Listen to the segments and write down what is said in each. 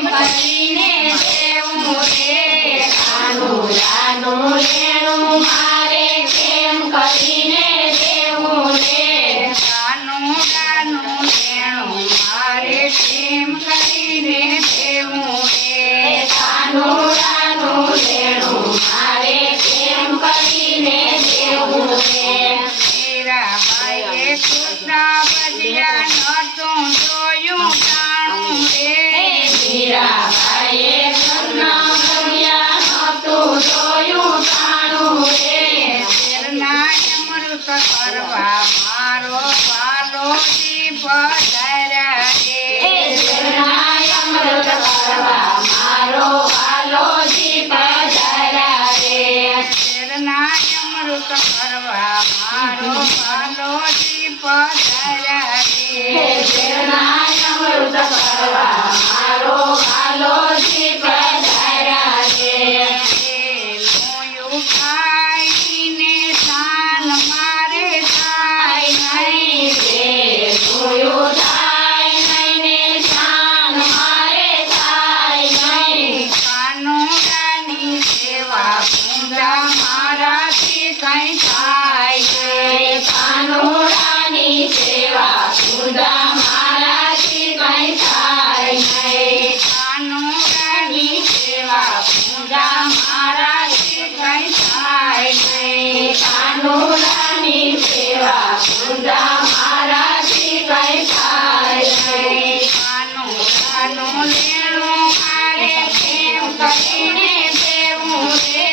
કરીને દેવું રે કાનુડાનું લેણું મારે કેમ કરીને દેવું રે કાનુડાનું લેણું મારે કેમ કરીને દેવું રે કાનુડાનું લેણું મારે કેમ કરીને દેવું રે મીરાબાઈએ કૃષ્ણ ભજ્યા નહોતું જોયું જાણું રે મીરાબાઈએ કૃષ્ણ ભજ્યા નહોતું જોયું જાણું રે શેરના અમૃત કરવા મારો વાલોજી પધાર્યા રે શેરના અમૃત કરવા મારો વાલોજી પધાર્યા રે શેરના અમૃત કરવા મારો વાલોજી પધાર્યા રે શેરના અમૃત કરવા મારો વાલોજી પધાર્યા રે લોયું ખાઈને શાન મારે થાય નહીં રે લોયું થાય નહીં ને શાન મારે થાય નહીં કાનુડાની સેવા પૂજા મારાથી કંઈ થાય નહીં કાનુડાની સેવા પૂજા મારાથી કંઈ થાય નહીં કાનુડાની સેવા પૂજા મારાથી કંઈ થાય નહીં કાનુડાની સેવા પૂજા મારાથી કંઈ થાય નહીં કાનુડાનું લેણું મારે કેમ કરીને દેવું રે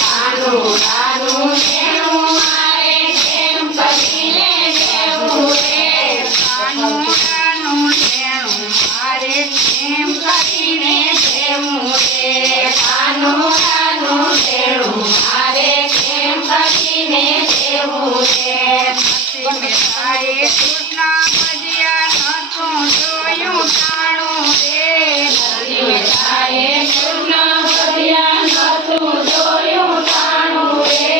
કાનુડાનું લેણું મારે કેમ કરીને દેવું રે કાનુડાનું લેણું મારે કેમ કરીને દેવું રે કાનુડાનું લેણું મારે કેમ કરીને દેવું રે મીરાએ કૃષ્ણ ભજ્યા નહોતું જોયું જાણું રે મીરાએ કૃષ્ણ ભજ્યા નહોતું જોયું જાણું રે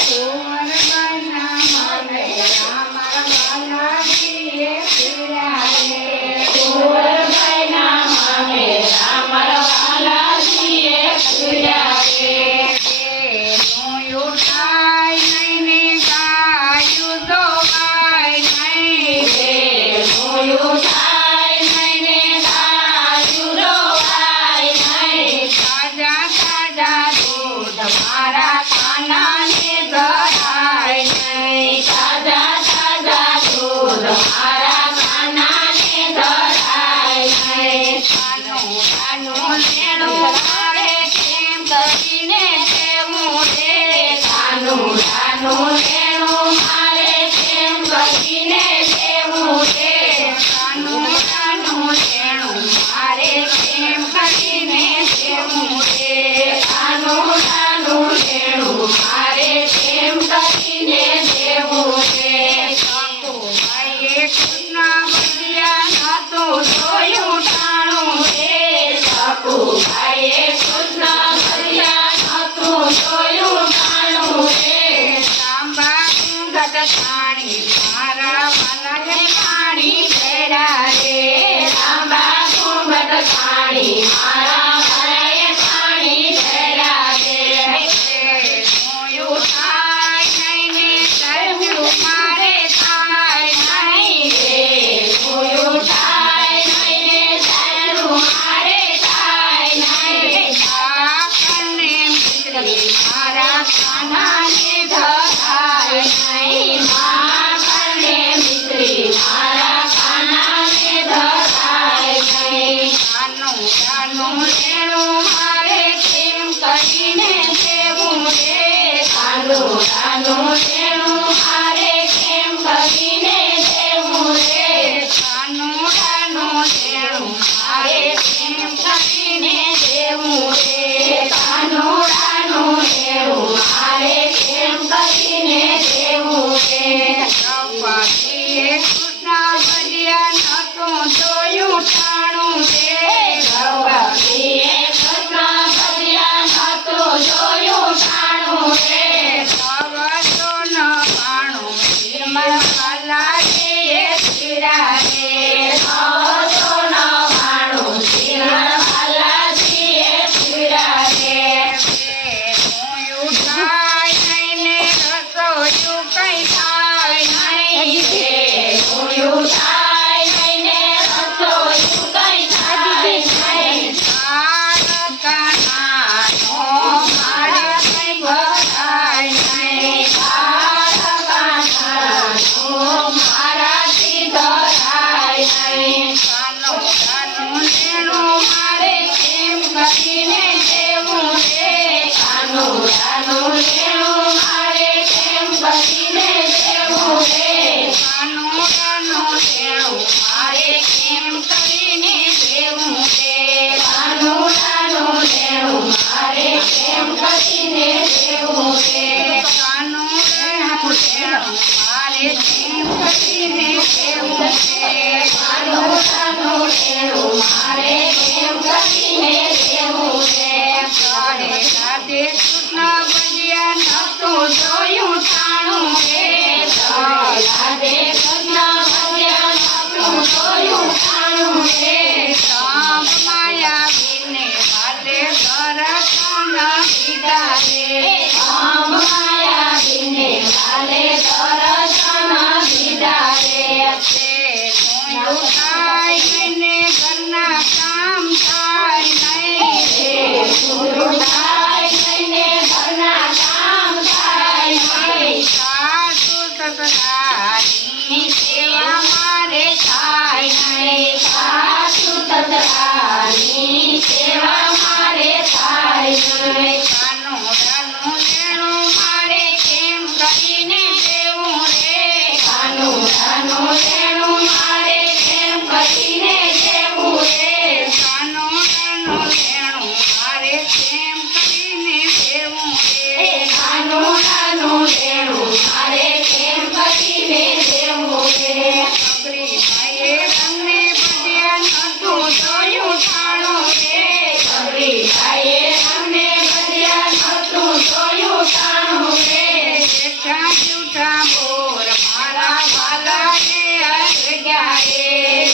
કુંવરબાઈના મને રામ વાલાજીએ ફેર્યા રે કુંવરબાઈના મને રામ વાલાજીએ ફેર્યા રે લોયું થાય નહીં ને ગાયું દોવાય નહીં રે લોયું થાય નહીં ને ગાયું દોવાય નહીં તાજા તાજા દૂધ મારા કાનાને ધરાય નહીં તાજા તાજા દૂધ મારા કાનાને ધરાય નહીં કાનુડાનું લેણું મારે કેમ કરીને દેવું રે કાનુડાનું લેણું મારે કેમ કરીને દેવું રે કાનુડાનું લેણું મારે કેમ કરીને દેવું રે કાનુડાનું લેણું મારે કેમ કરીને દેવું રે સકુબાઈએ કૃષ્ણ ભજ્યા નહોતું જોયું જાણું રે સકુબાઈએ કૃષ્ણ ભજ્યા નહોતું જોયું જાણું રે તાંબા ઘૂંઘટ પાણી મારા વાલાને પાણી ભર્યા રે તાંબા ઘૂંઘટ પાણી મારા વાલાએ પાણી ભર્યા રે જોયું થાય નહીં ને તરવ્યું મારે થાય નહીં રે જોયું થાય નહીં ને તરવ્યું મારે થાય નહીં આપણને મિત્રી મારા કાનાને ધરાય નહીં આપણને મિત્રી મારા કાનાને ધરાય નહીં કાનુડાનું લેણું મારે કેમ કરીને દેવું રે કાનુડાનું લેણું મારે કેમ કરીને દેવું રે કાનુડાનું લેણું મારે કેમ કરીને દેવું રે કાનુડાનું લેણું મારે કેમ કરીને દેવું રે દ્રૌપદીએ કૃષ્ણ ભજ્યા નહોતું જોયું જાણું રે દ્રૌપદીએ કૃષ્ણ ભજ્યા નહોતું જોયું જાણું રે વાલાજીએ ફેર્યા રે સેવા મારે થાય નહીં. કાનુડાનું લેણું મારે કેમ કરીને દેવું રે? કાનુડાનું લેણું મારે કેમ કરીને દેવું રે? કાનુડાનું લેણું મારે કેમ કરીને દેવું રે? કાનુડાનું લેણું મારે કેમ કરીને દેવું રે? સગડી ભાઈએ તમને બધ્યા નહોતું જોયું ઠાણું રે. સગડી ભાઈએ અમને બધ્યા નહોતું જોયું ઠાણું રે. જેઠા જૂઠા બોર મારા વાલાએ આગ્યા રે.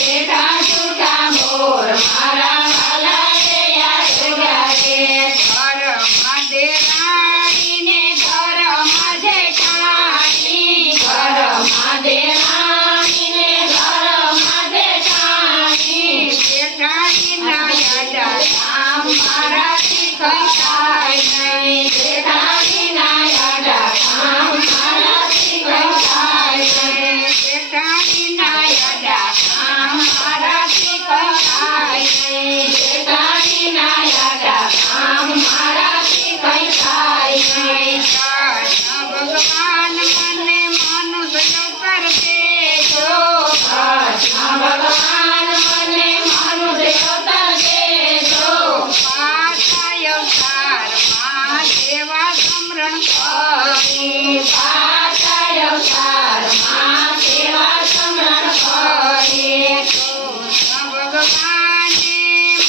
જેઠા જૂઠા મોર મારા વાલાએ યાદ ગયા રે. ઘરમાં દેરાણીને ઘરમાં જેઠાણી. ઘરમાં દેરાણીને ઘરમાં જેઠાણી. જેઠાણીના યાડા કામ મારાથી કંઈ થાય નહીં. જેઠાણીના યાડા કામ મારાથી કંઈ થાય નહીં. જેઠાણીના યાડા કામ મારાથી કંઈ થાય નહીં. જેઠાણીના યાડા કામ મારાથી કંઈ થાય નહીં. કૃષ્ણ ભગવાન મને મનુષ્ય કર દેજો. કૃષ્ણ ભગવાન મને મનુષ્ય કર દેજો. પાછા અવતારમાં સેવા સમરણ કરી. પાછા અવતારમાં સેવા સમરણ કરી. કૃષ્ણ ભગવાને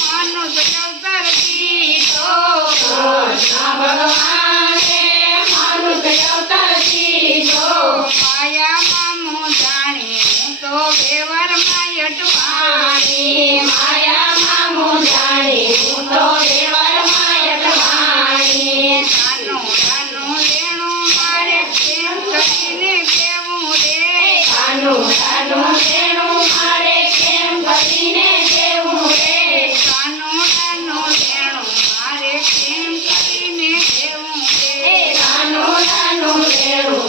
મનુષ્ય અવતાર દીધો. કૃષ્ણ ભગવાને મનુષ્ય અવતાર દીધો. માયામાં હું જાણી હું તો વ્યવહારમાં અટવાણી. માયામાં હું જાણી હું તો વ્યવહારમાં અટવાણી. કાનુડાનું લેણું મારે કેમ કરીને દેવું રે? કાનુડાનું લેણું મારે કેમ કરીને દેવું રે? કાનુડાનું લેણું મારે કેમ કરીને દેવું રે? કાનુડાનું લેણું